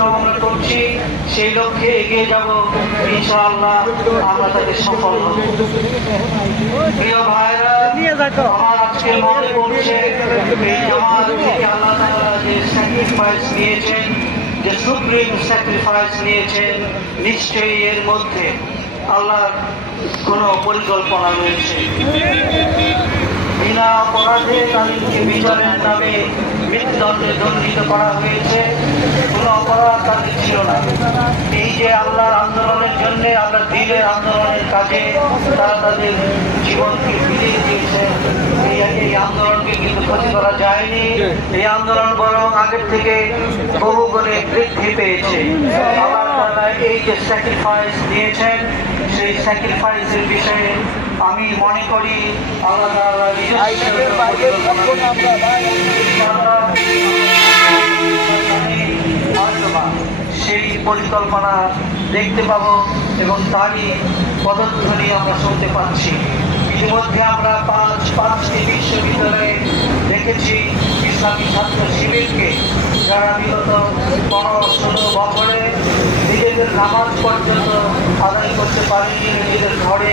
পরিশ্রম আমরা করছি, সেই লক্ষ্যে এগিয়ে যাব, ইনশাআল্লাহ আমরা তাকে সফল হব। প্রিয় ভাইরা, আমার আজকে মনে পড়ছে এই জামাত থেকে আল্লাহ তাআলা যে স্যাক্রিফাইস নিয়েছেন, যে সুপ্রিম স্যাক্রিফাইস নিয়েছেন, নিশ্চয়ই এর মধ্যে আল্লাহর কোনো পরিকল্পনা রয়েছে। বিনা অপরাধে তাদেরকে বিচারের নামে মৃত্যুদণ্ডে দণ্ডিত করা হয়েছে, কোনো অপরাধ তাদের ছিল না। এই যে আল্লাহর আন্দোলনের জন্য, আল্লাহ দিনের আন্দোলনের কাজে তারা তাদের জীবনকে ফিরিয়ে দিয়েছে। এই আন্দোলনকে কিন্তু ক্ষতি করা যায়নি, এই আন্দোলন বরং আগের থেকে বহু গুণে বৃদ্ধি পেয়েছে। আল্লাহ তাআলা এই যে স্যাক্রিফাইস দিয়েছেন, সেই স্যাক্রিফাইসের বিষয়ে আমি মনে করি আল্লাহ তাআলা সেই পরিকল্পনা দেখতে পাবো এবং তারই পদধ্বনি আমরা শুনতে পাচ্ছি। ইতিমধ্যে আমরা পাঁচটি বিশ্ববিদ্যালয়ে দেখেছি ইসলামী ছাত্র শিবিরকে, যারা বিগত 15-16 বছরে নিজেদের নামাজ পর্যন্ত আদায় করতে পারেনি নিজেদের ঘরে।